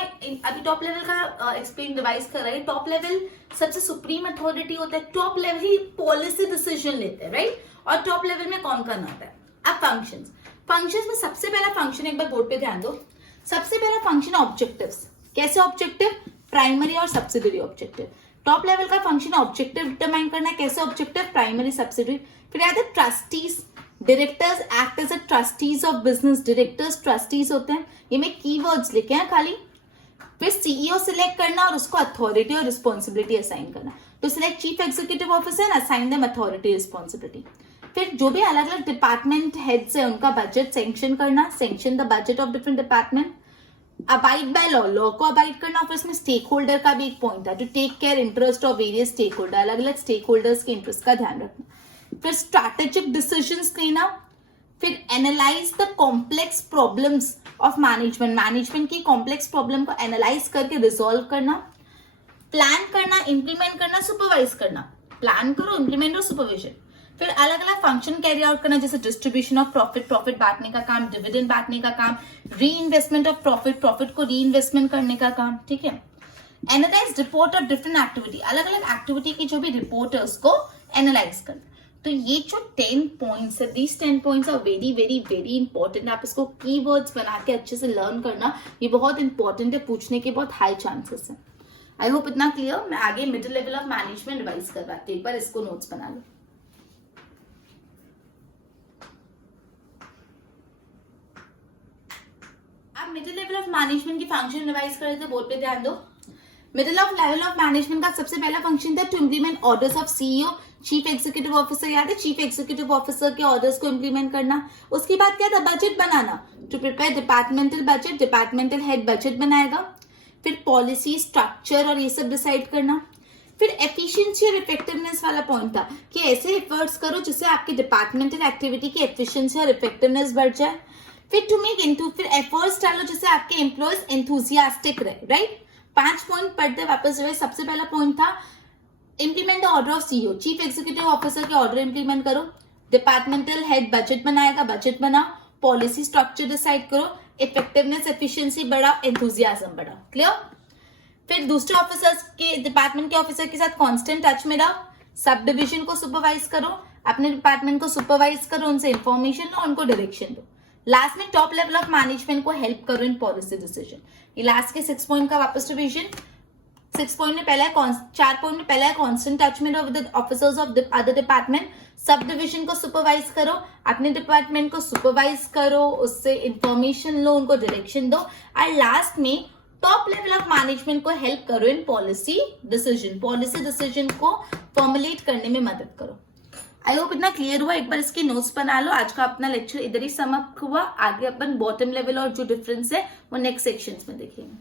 अभी टॉप लेवल का एक्सप्लेन रिवाइज कर रहे हैं. टॉप लेवल सबसे सुप्रीम अथॉरिटी होता है. टॉप लेवल ही पॉलिसी डिसीजन लेते हैं, राइट. और टॉप लेवल में कौन कौन आता है। अब फंक्शंस में सबसे पहला फंक्शन, एक बार बोर्ड पे ध्यान दो, सबसे पहला फंक्शन ऑब्जेक्टिव्स। कैसे ऑब्जेक्टिव? प्राइमरी और सब्सिडियरी ऑब्जेक्टिव। टॉप लेवल का फंक्शन ऑब्जेक्टिव डिटरमाइन करना है। कैसे ऑब्जेक्टिव? Primary, subsidiary. फिर याद है trustees, directors act as a trustees of business. Directors trustees होते हैं। ये मैं कीवर्ड्स लिखे हैं खाली। फिर सीईओ सिलेक्ट करना और उसको अथॉरिटी और रिस्पॉन्सिबिलिटी असाइन करना। तो select chief executive officer, assign them authority, responsibility. फिर जो भी अलग अलग डिपार्टमेंट हेड्स है उनका बजट सैंक्शन करना, sanction the budget of different department. Abide by law, law को अबाइड करना। फिर इसमें स्टेक होल्डर का भी एक पॉइंट था, to take care interest of various stake holder, अलग अलग स्टेक होल्डर्स के इंटरेस्ट का ध्यान रखना। फिर स्ट्रैटेजिक डिसीजंस लेना। फिर analyse the complex problems of management की कॉम्प्लेक्स प्रॉब्लम को एनालाइज करके रिजॉल्व करना। प्लान करना, इंप्लीमेंट करना, सुपरवाइज करना। प्लान करो, इंप्लीमेंट और सुपरविजन। फिर अलग अलग फंक्शन कैरी आउट करना, जैसे डिस्ट्रीब्यूशन ऑफ प्रॉफिट बांटने का काम, डिविडेंड बांटने का काम, री इन्वेस्टमेंट ऑफ प्रॉफिट को री इन्वेस्टमेंट करने का काम। ठीक है। Analyse report of different activity, अलग अलग एक्टिविटी की जो भी रिपोर्ट है उसको एनालाइज करना। तो ये जो 10 पॉइंट्स है, these 10 points are very very very important. आप इसको कीवर्ड्स बना के अच्छे से लर्न करना, ये बहुत इंपॉर्टेंट है, पूछने के बहुत हाई चांसेस है। आई होप इतना क्लियर। मैं आगे middle level of management revise करवाती हूँ, एक बार इसको नोट्स बना लो। आप मिडिल लेवल ऑफ मैनेजमेंट की फंक्शन रिवाइज कर रहे थे, बोर्ड पे ध्यान दो। Middle of level of management का सबसे पहला फंक्शन था to implement orders of CEO, chief executive officer. याद है, चीफ एग्जीक्यूटिव ऑफिसर के ऑर्डर्स को इम्प्लीमेंट करना। उसके बाद क्या था? बजट बनाना, to prepare departmental budget, departmental head budget बनाएगा। फिर पॉलिसी, स्ट्रक्चर और ये सब डिसाइड करना। फिर एफिशिएंसी और इफेक्टिवनेस वाला पॉइंट था कि ऐसे एफर्ट्स करो जिससे आपकी डिपार्टमेंटल एक्टिविटी की एफिशिएंसी और इफेक्टिवनेस बढ़ जाए। फिर टू मेक फिर एफर्ट्स डालो जिससे आपके एम्प्लॉयज एंथुसियास्टिक रहे। राइट, 5 पॉइंट पढ़ते वापस जो है। सबसे पहला पॉइंट था implement the order of CEO, chief executive officer के ऑर्डर इंप्लीमेंट करो। डिपार्टमेंटल हेड बजट बनाएगा, बजट बनाओ। पॉलिसी स्ट्रक्चर डिसाइड करो। इफेक्टिवनेस, एफिशिएंसी बढ़ाओ, एंथुसियाज्म बढ़ाओ। क्लियर। फिर दूसरे ऑफिसर्स के, डिपार्टमेंट के ऑफिसर के साथ कांस्टेंट टच में रहो। सब डिविजन को सुपरवाइज करो, अपने डिपार्टमेंट को सुपरवाइज करो, उनसे इंफॉर्मेशन लो, उनको डायरेक्शन दो। लास्ट में टॉप लेवल ऑफ मैनेजमेंट को हेल्प करो इन पॉलिसी डिसीजन। ये लास्ट के 6 पॉइंट का वापस रिवीजन। 6 पॉइंट में पहला है 4 पॉइंट में पहला है कांस्टेंट टच में रहो with officers of other department. Sub division को सुपरवाइज करो, अपने डिपार्टमेंट को सुपरवाइज करो, उससे इंफॉर्मेशन लो, उनको डायरेक्शन दो। और लास्ट में टॉप लेवल ऑफ मैनेजमेंट को हेल्प करो इन पॉलिसी डिसीजन को फॉर्मुलेट करने में मदद करो। आई होप इतना क्लियर हुआ। एक बार इसके नोट्स बना लो। आज का अपना लेक्चर इधर ही समाप्त हुआ। आगे अपन बॉटम लेवल और जो डिफरेंस है वो नेक्स्ट सेक्शंस में देखेंगे।